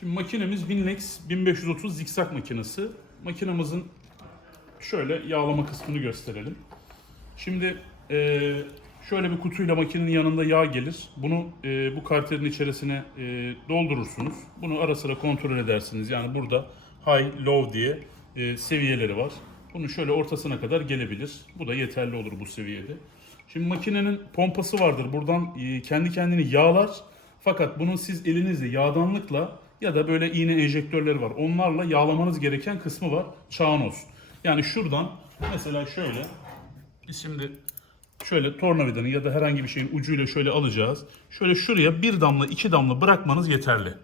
Şimdi makinemiz Winlex 1530 zikzak makinesi. Makinamızın şöyle yağlama kısmını gösterelim. Şimdi eee, şöyle bir kutuyla makinenin yanında yağ gelir. Bunu eee, bu karterin içerisine eee, doldurursunuz. Bunu ara sıra kontrol edersiniz. Yani burada high, low diye eee, seviyeleri var. Bunu şöyle ortasına kadar gelebilir. Bu da yeterli olur bu seviyede. Şimdi makinenin pompası vardır. Buradan eee, kendi kendini yağlar. Fakat bunun siz elinizle yağdanlıkla ya da böyle iğne enjektörleri var. Onlarla yağlamanız gereken kısmı var. Çağnoz. Yani şuradan mesela şöyle şimdi şöyle tornavidanın ya da herhangi bir şeyin ucuyla şöyle alacağız. Şöyle şuraya bir damla iki damla bırakmanız yeterli.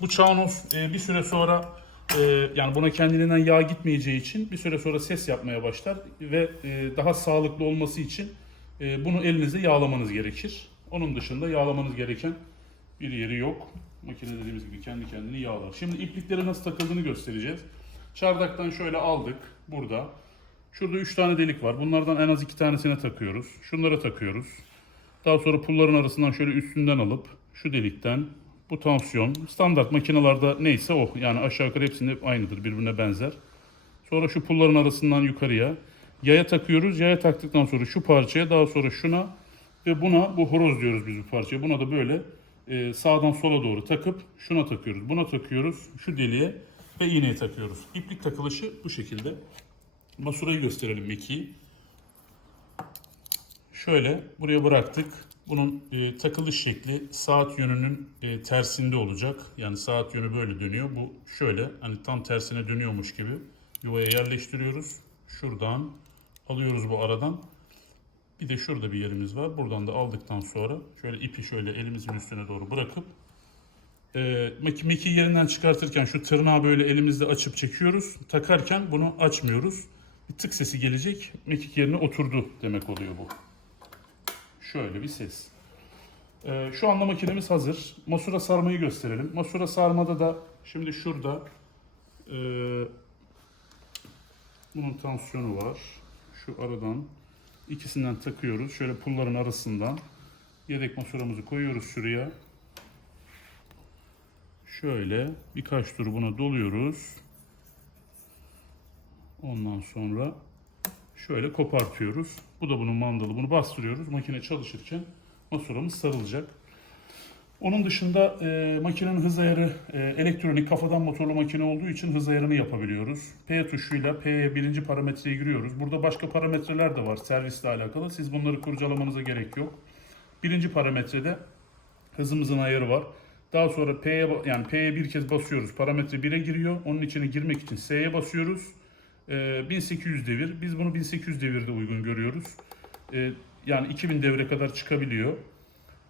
Bu çağnoz e, bir süre sonra e, yani buna kendiliğinden yağ gitmeyeceği için bir süre sonra ses yapmaya başlar ve e, daha sağlıklı olması için e, bunu elinizle yağlamanız gerekir. Onun dışında yağlamanız gereken bir yeri yok. Makine dediğimiz gibi kendi kendini yağlar. Şimdi iplikleri nasıl takıldığını göstereceğiz. Çardaktan şöyle aldık burada. Şurada 3 tane delik var. Bunlardan en az 2 tanesine takıyoruz. Şunlara takıyoruz. Daha sonra pulların arasından şöyle üstünden alıp şu delikten bu tansiyon standart makinalarda neyse o. Yani aşağı yukarı hepsinde aynıdır birbirine benzer. Sonra şu pulların arasından yukarıya yaya takıyoruz. Yaya taktıktan sonra şu parçaya daha sonra şuna ve buna bu horoz diyoruz biz bu parçaya. Buna da böyle e, sağdan sola doğru takıp şuna takıyoruz. Buna takıyoruz. Şu deliğe ve iğneye takıyoruz. İplik takılışı bu şekilde. Masurayı gösterelim Meki'yi. Şöyle buraya bıraktık. Bunun e, takılış şekli saat yönünün e, tersinde olacak. Yani saat yönü böyle dönüyor. Bu şöyle hani tam tersine dönüyormuş gibi yuvaya yerleştiriyoruz. Şuradan alıyoruz bu aradan. Bir de şurada bir yerimiz var. Buradan da aldıktan sonra şöyle ipi şöyle elimizin üstüne doğru bırakıp e, meki, yerinden çıkartırken şu tırnağı böyle elimizle açıp çekiyoruz. Takarken bunu açmıyoruz. Bir tık sesi gelecek. Mekik yerine oturdu demek oluyor bu. Şöyle bir ses. E, şu anda makinemiz hazır. Masura sarmayı gösterelim. Masura sarmada da şimdi şurada e, bunun tansiyonu var. Şu aradan ikisinden takıyoruz. Şöyle pulların arasından yedek masuramızı koyuyoruz şuraya. Şöyle birkaç tur buna doluyoruz. Ondan sonra şöyle kopartıyoruz. Bu da bunun mandalı. Bunu bastırıyoruz. Makine çalışırken masuramız sarılacak. Onun dışında e, makinenin hız ayarı e, elektronik kafadan motorlu makine olduğu için hız ayarını yapabiliyoruz. P tuşuyla P'ye birinci parametreye giriyoruz. Burada başka parametreler de var servisle alakalı. Siz bunları kurcalamanıza gerek yok. Birinci parametrede hızımızın ayarı var. Daha sonra P'ye yani P'ye bir kez basıyoruz. Parametre 1'e giriyor. Onun içine girmek için S'ye basıyoruz. Ee, 1800 devir. Biz bunu 1800 devirde uygun görüyoruz. Ee, yani 2000 devre kadar çıkabiliyor.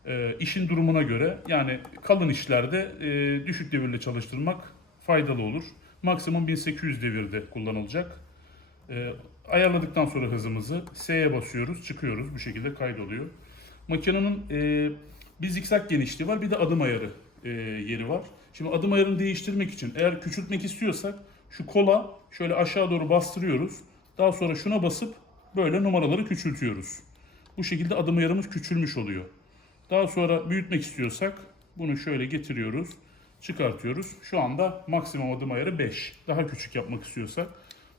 Ee, işin durumuna göre yani kalın işlerde e, düşük devirle çalıştırmak faydalı olur. Maksimum 1800 devirde kullanılacak. Ee, ayarladıktan sonra hızımızı S'ye basıyoruz, çıkıyoruz. Bu şekilde kaydoluyor. Makinenin e, bir zikzak genişliği var, bir de adım ayarı e, yeri var. Şimdi adım ayarını değiştirmek için eğer küçültmek istiyorsak şu kola şöyle aşağı doğru bastırıyoruz. Daha sonra şuna basıp böyle numaraları küçültüyoruz. Bu şekilde adım ayarımız küçülmüş oluyor. Daha sonra büyütmek istiyorsak bunu şöyle getiriyoruz, çıkartıyoruz. Şu anda maksimum adım ayarı 5. Daha küçük yapmak istiyorsak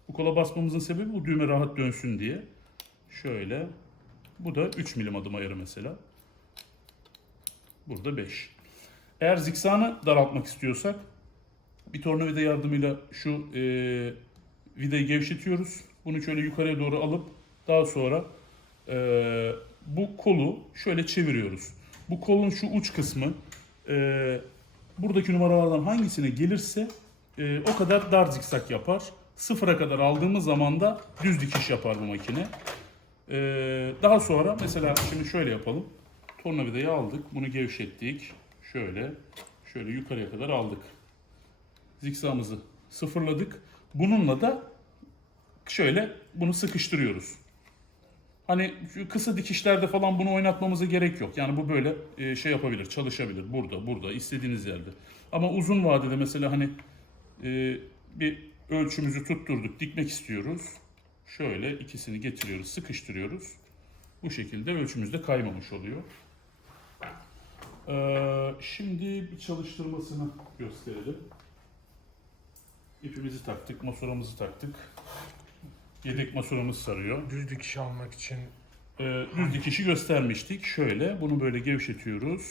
bu kola basmamızın sebebi bu düğme rahat dönsün diye. Şöyle. Bu da 3 milim adım ayarı mesela. Burada 5. Eğer zikzağını daraltmak istiyorsak bir tornavida yardımıyla şu e, vidayı gevşetiyoruz. Bunu şöyle yukarıya doğru alıp daha sonra e, bu kolu şöyle çeviriyoruz. Bu kolun şu uç kısmı e, buradaki numaralardan hangisine gelirse e, o kadar dar zikzak yapar. Sıfıra kadar aldığımız zaman da düz dikiş yapar bu makine. E, daha sonra mesela şimdi şöyle yapalım. Tornavidayı aldık. Bunu gevşettik. Şöyle şöyle yukarıya kadar aldık. Zikzağımızı sıfırladık. Bununla da şöyle bunu sıkıştırıyoruz. Hani şu kısa dikişlerde falan bunu oynatmamıza gerek yok. Yani bu böyle e, şey yapabilir, çalışabilir. Burada, burada, istediğiniz yerde. Ama uzun vadede mesela hani e, bir ölçümüzü tutturduk, dikmek istiyoruz. Şöyle ikisini getiriyoruz, sıkıştırıyoruz. Bu şekilde ölçümüzde kaymamış oluyor. Ee, şimdi bir çalıştırmasını gösterelim. İpimizi taktık, masoramızı taktık. Yedek masoramız sarıyor. Düz dikiş almak için Ee, düz dikişi göstermiştik. Şöyle bunu böyle gevşetiyoruz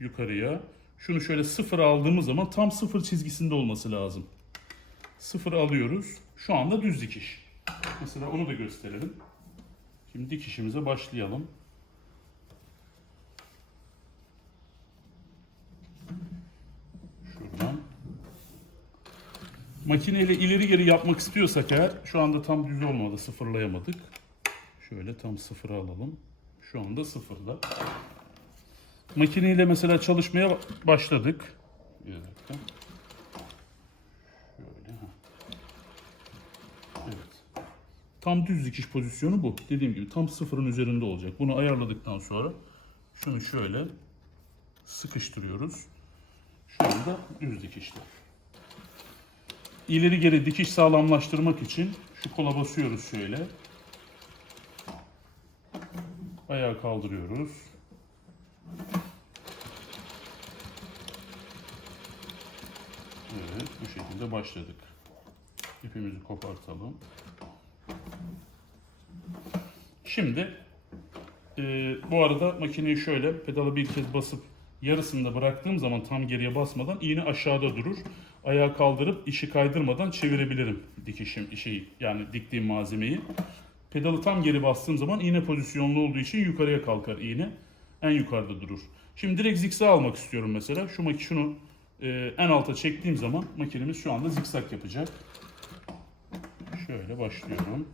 yukarıya. Şunu şöyle sıfır aldığımız zaman tam sıfır çizgisinde olması lazım. Sıfır alıyoruz. Şu anda düz dikiş. Mesela onu da gösterelim. Şimdi dikişimize başlayalım. Şuradan. Makineyle ileri geri yapmak istiyorsak eğer şu anda tam düz olmadı sıfırlayamadık. Şöyle tam sıfıra alalım. Şu anda sıfırda. Makineyle mesela çalışmaya başladık. Evet. Tam düz dikiş pozisyonu bu. Dediğim gibi tam sıfırın üzerinde olacak. Bunu ayarladıktan sonra şunu şöyle sıkıştırıyoruz. Şu anda düz dikişte. İleri geri dikiş sağlamlaştırmak için şu kola basıyoruz şöyle. Ayağı kaldırıyoruz. Evet, bu şekilde başladık. İpimizi kopartalım. Şimdi e, bu arada makineyi şöyle pedala bir kez basıp yarısında bıraktığım zaman tam geriye basmadan iğne aşağıda durur. Ayağı kaldırıp işi kaydırmadan çevirebilirim dikişim şeyi yani diktiğim malzemeyi. Pedalı tam geri bastığım zaman iğne pozisyonlu olduğu için yukarıya kalkar iğne. En yukarıda durur. Şimdi direkt zikzak almak istiyorum mesela. Şu maki şunu e, en alta çektiğim zaman makinemiz şu anda zikzak yapacak. Şöyle başlıyorum.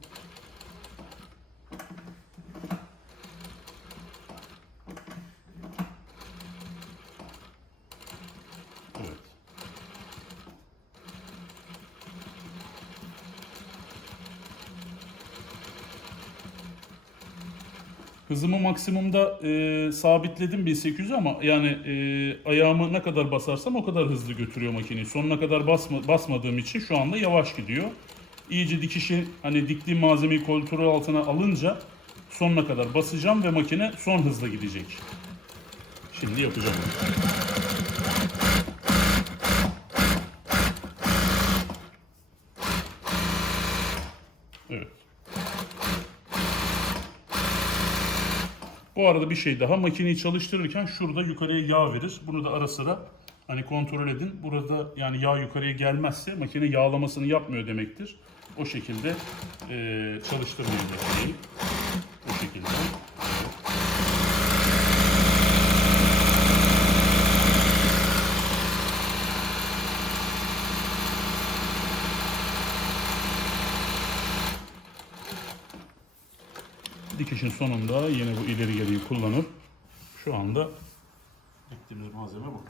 Hızımı maksimumda e, sabitledim 1800 ama yani e, ayağımı ne kadar basarsam o kadar hızlı götürüyor makineyi. Sonuna kadar basma, basmadığım için şu anda yavaş gidiyor. İyice dikişi hani diktiğim malzemeyi kontrol altına alınca sonuna kadar basacağım ve makine son hızla gidecek. Şimdi yapacağım. Bu arada bir şey daha makineyi çalıştırırken şurada yukarıya yağ verir. Bunu da ara sıra hani kontrol edin. Burada yani yağ yukarıya gelmezse makine yağlamasını yapmıyor demektir. O şekilde eee çalıştırmayın makineyi. O şekilde. Dikişin sonunda yine bu ileri geriyi kullanıp şu anda diktiğimiz malzeme bu.